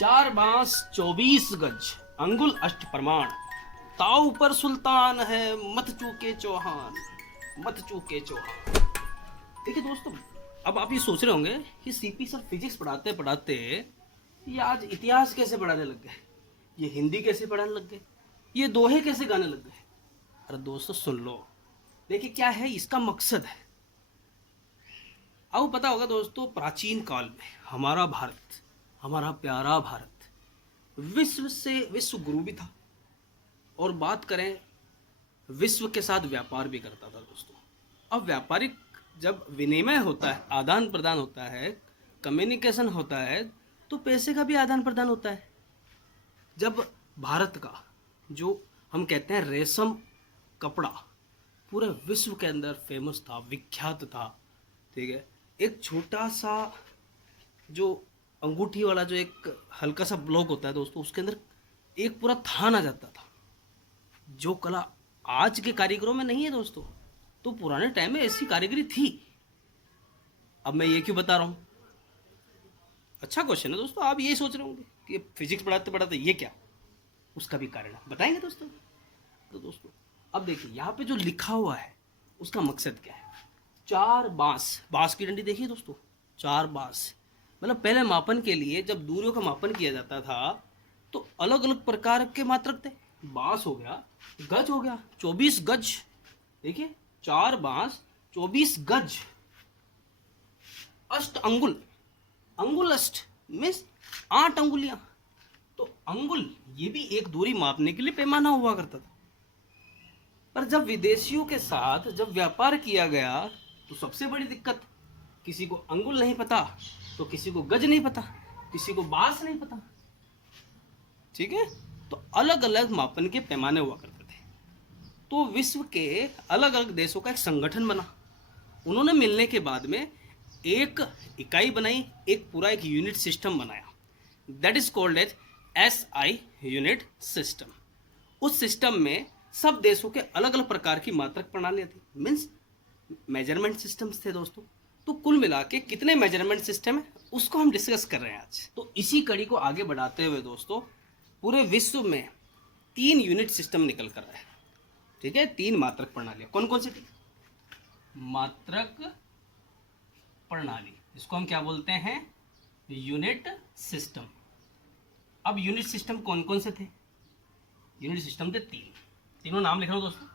चार बांस 24 गज, अंगुल अष्ट प्रमाण, ताऊ पर सुल्तान है, मत चूके चौहान, मत चूके चौहान। देखिए दोस्तों, अब आप ये सोच रहे होंगे कि सीपी सर फिजिक्स पढ़ाते पढ़ाते ये आज इतिहास कैसे पढ़ाने लग गए, ये हिंदी कैसे पढ़ाने लग गए, ये दोहे कैसे गाने लग गए। अरे दोस्तों सुन लो, देखिए क्या है इसका मकसद है। अब पता होगा दोस्तों, प्राचीन काल में हमारा भारत, हमारा प्यारा भारत विश्व से विश्व गुरु भी था, और बात करें विश्व के साथ व्यापार भी करता था दोस्तों। अब व्यापारिक जब विनिमय होता है, आदान प्रदान होता है, कम्युनिकेशन होता है, तो पैसे का भी आदान प्रदान होता है। जब भारत का जो हम कहते हैं रेशम कपड़ा पूरे विश्व के अंदर फेमस था, विख्यात था, ठीक है, एक छोटा सा जो अंगूठी वाला जो एक हल्का सा ब्लॉक होता है दोस्तों, उसके अंदर एक पूरा थान आ जाता था, जो कला आज के कारीगरों में नहीं है दोस्तों। तो पुराने टाइम में ऐसी कारीगरी थी। अब मैं ये क्यों बता रहा हूँ, अच्छा क्वेश्चन है दोस्तों। आप ये सोच रहे होंगे कि फिजिक्स पढ़ाते पढ़ाते ये क्या, उसका भी कारण है, बताएंगे दोस्तों। तो दोस्तों अब देखिए यहाँ पे जो लिखा हुआ है उसका मकसद क्या है। चार बांस, बांस की डंडी देखिए दोस्तों, चार बांस मतलब पहले मापन के लिए जब दूरियों का मापन किया जाता था तो अलग अलग प्रकार के मात्रक थे। बांस हो गया, गज हो गया, 24 गज। देखिए चार बांस 24 गज, अष्ट अंगुल, अंगुल अष्ट मीन्स 8 अंगुलियां। तो अंगुल ये भी एक दूरी मापने के लिए पैमाना हुआ करता था। पर जब विदेशियों के साथ जब व्यापार किया गया तो सबसे बड़ी दिक्कत, किसी को अंगुल नहीं पता तो किसी को गज नहीं पता, किसी को बांस नहीं पता, ठीक है। तो अलग अलग मापन के पैमाने हुआ करते थे। तो विश्व के अलग अलग देशों का एक संगठन बना। उन्होंने मिलने के बाद में एक इकाई बनाई, एक पूरा एक यूनिट सिस्टम बनाया, that is called as SI unit system. उस सिस्टम में सब देशों के अलग अलग प्रकार की मात्रक प्रणालियां थी, मीन्स मेजरमेंट सिस्टम्स थे दोस्तों। तो कुल मिला के कितने मेजरमेंट सिस्टम है उसको हम डिस्कस कर रहे हैं आज। तो इसी कड़ी को आगे बढ़ाते हुए दोस्तों, पूरे विश्व में 3 यूनिट सिस्टम निकल कर आए, ठीक है। 3 मात्रक प्रणालियां, कौन कौन सी थी? मात्रक प्रणाली, इसको हम क्या बोलते हैं? Unit system. अब यूनिट सिस्टम कौन कौन से थे? यूनिट सिस्टम थे 3, तीनों नाम लिख रहा हूं दोस्तों।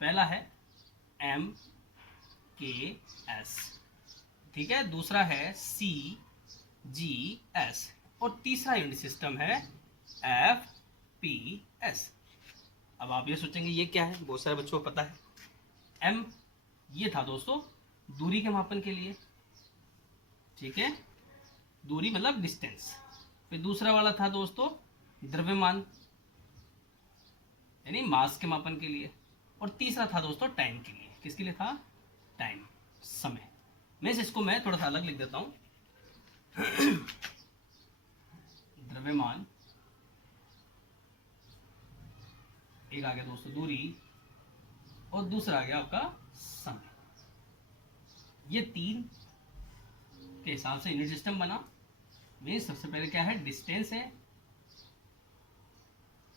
पहला है MKS, ठीक है, दूसरा है CGS, और तीसरा यूनिट सिस्टम है FPS। अब आप ये सोचेंगे ये क्या है, बहुत सारे बच्चों को पता है। M ये था दोस्तों दूरी के मापन के लिए, ठीक है, दूरी मतलब डिस्टेंस। फिर दूसरा वाला था दोस्तों द्रव्यमान यानी मास के मापन के लिए, और तीसरा था दोस्तों टाइम के लिए। किसके लिए था? टाइम, समय। मैं इसको मैं थोड़ा सा अलग लिख देता हूं। द्रव्यमान, एक आ गया दोस्तों दूरी, और दूसरा आ गया आपका समय। ये 3 के हिसाब से यूनिट सिस्टम बना। मीन्स सबसे पहले क्या है? डिस्टेंस है,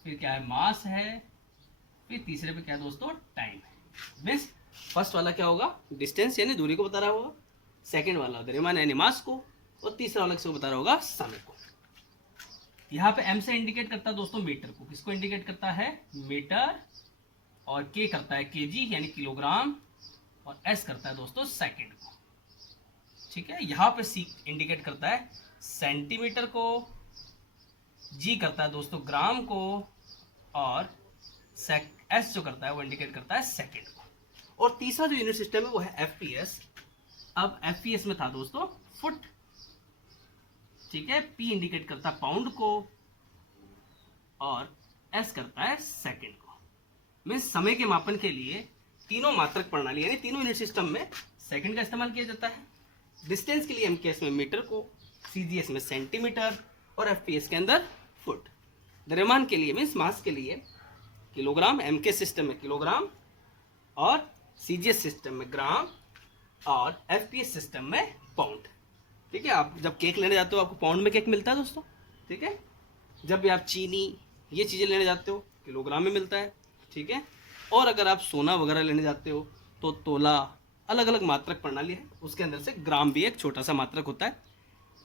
फिर क्या है? मास है, फिर तीसरे पे क्या है दोस्तों? टाइम है। मीन्स फर्स्ट वाला क्या होगा? डिस्टेंस यानी दूरी को बता रहा होगा, सेकंड वाला द्रव्यमान यानी मास को, और तीसरा वाला किसको बता रहा होगा? समय को। यहाँ पे M से इंडिकेट करता है दोस्तों मीटर को। किसको इंडिकेट करता है? मीटर। और K करता है kg यानी किलोग्राम, और S करता है दोस्तों सेकंड को, ठीक है। यहाँ पे C इंडिकेट करता है सेंटीमीटर को, G करता है दोस्तों ग्राम को, और S जो करता है वो इंडिकेट करता है सेकंड को। और तीसरा जो यूनिट सिस्टम है वो है FPS। अब FPS में था दोस्तों फुट, ठीक है। P इंडिकेट करता है पाउंड को, और S करता है सेकंड को। में समय के मापन के लिए तीनों मात्रक प्रणाली यानी तीनों यूनिट सिस्टम में सेकंड का इस्तेमाल किया जाता है। डिस्टेंस के लिए MKS में मीटर को, CGS में सेंटीमीटर, और FPS के अंदर फुट। द्रव्यमान के लिए मीन्स मास के लिए किलोग्राम, MKS सिस्टम में किलोग्राम, और CGS सिस्टम में ग्राम, और FPS सिस्टम में पाउंड, ठीक है। आप जब केक लेने जाते हो आपको पाउंड में केक मिलता है दोस्तों, ठीक है। जब भी आप चीनी ये चीज़ें लेने जाते हो किलोग्राम में मिलता है, ठीक है। और अगर आप सोना वगैरह लेने जाते हो तो तोला, अलग अलग मात्रक प्रणाली है, उसके अंदर से ग्राम भी एक छोटा सा मात्रक होता है।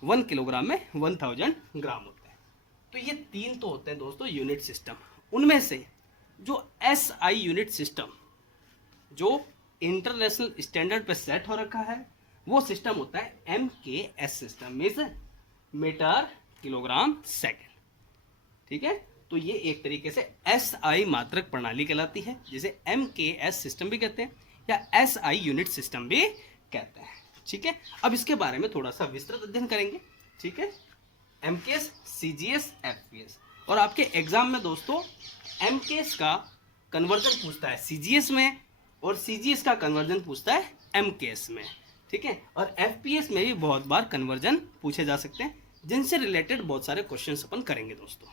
1 किलोग्राम में 1000 ग्राम होता है। तो ये 3 तो होते हैं दोस्तों यूनिट सिस्टम। उनमें से जो SI यूनिट सिस्टम जो इंटरनेशनल स्टैंडर्ड पे सेट हो रखा है वो सिस्टम होता है MKS system, means metre kilogram second, ठीक है। तो ये एक तरीके से SI मात्रक प्रणाली कहलाती है, जिसे MKS सिस्टम भी कहते हैं या SI यूनिट सिस्टम भी कहते हैं, ठीक है। अब इसके बारे में थोड़ा सा विस्तृत अध्ययन करेंगे, ठीक है। MKS, CGS, FPS। और आपके एग्जाम में दोस्तों MKS का कन्वर्जन पूछता है CGS में और CGS का कन्वर्जन पूछता है MKS में, ठीक है। और FPS में भी बहुत बार कन्वर्जन पूछे जा सकते हैं, जिनसे रिलेटेड बहुत सारे क्वेश्चंस अपन करेंगे दोस्तों,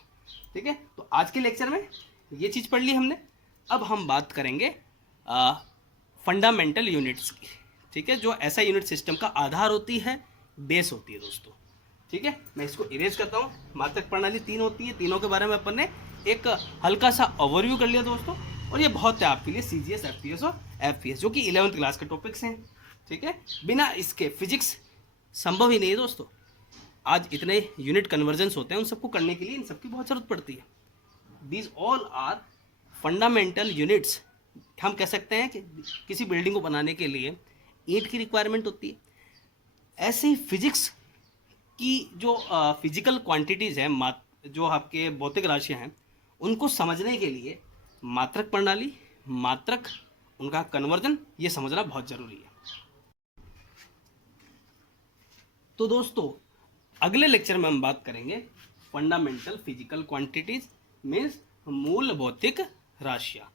ठीक है। तो आज के लेक्चर में ये चीज़ पढ़ ली हमने। अब हम बात करेंगे फंडामेंटल यूनिट्स की, ठीक है, जो ऐसा यूनिट सिस्टम का आधार होती है, बेस होती है दोस्तों, ठीक है। मैं इसको इरेज करता हूँ। मात्रक प्रणाली 3 होती है, तीनों के बारे में अपन ने एक हल्का सा ओवरव्यू कर लिया दोस्तों। और ये बहुत है आपके लिए CGS, FPS और FPS, जो कि 11th क्लास के टॉपिक्स हैं, ठीक है। बिना इसके फिजिक्स संभव ही नहीं है दोस्तों। आज इतने यूनिट कन्वर्जन्स होते हैं, उन सबको करने के लिए इन सबकी बहुत ज़रूरत पड़ती है। These all are fundamental units. हम कह सकते हैं कि किसी बिल्डिंग को बनाने के लिए ईंट की रिक्वायरमेंट होती है, ऐसे ही फिजिक्स की जो फिजिकल क्वांटिटीज़ हैं, जो आपके भौतिक राशियाँ हैं, उनको समझने के लिए मात्रक प्रणाली, मात्रक, उनका कन्वर्जन, ये समझना बहुत ज़रूरी है। तो दोस्तों अगले लेक्चर में हम बात करेंगे फंडामेंटल फिजिकल क्वांटिटीज, मीन्स मूल भौतिक राशियाँ,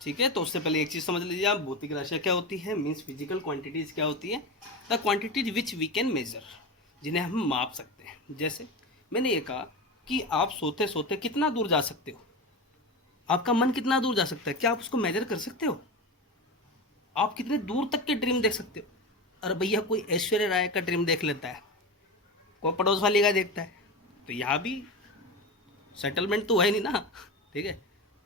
ठीक है। तो उससे पहले एक चीज़ समझ लीजिए आप, भौतिक राशियाँ क्या होती है, मीन्स फिजिकल क्वांटिटीज क्या होती है। The quantities which we can measure, जिन्हें हम माप सकते हैं। जैसे मैंने ये कहा कि आप सोते सोते कितना दूर जा सकते हो, आपका मन कितना दूर जा सकता है, क्या आप उसको मेजर कर सकते हो? आप कितने दूर तक के ड्रीम देख सकते हो? अरे भैया कोई ऐश्वर्या राय का ड्रीम देख लेता है, कोई पड़ोस वाली का देखता है, तो यहाँ भी सेटलमेंट तो है नहीं ना, ठीक है।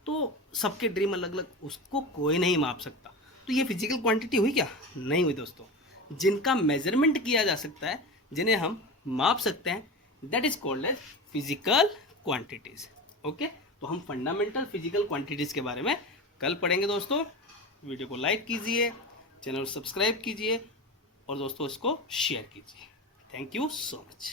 तो सबके ड्रीम अलग अलग, उसको कोई नहीं माप सकता। तो ये फिजिकल क्वांटिटी हुई क्या? नहीं हुई दोस्तों। जिनका मेजरमेंट किया जा सकता है, जिन्हें हम माप सकते हैं, that is called as physical quantities, okay. तो हम फंडामेंटल फिजिकल क्वांटिटीज के बारे में कल पढ़ेंगे दोस्तों। वीडियो को लाइक कीजिए, चैनल सब्सक्राइब कीजिए और दोस्तों इसको शेयर कीजिए। Thank you so much.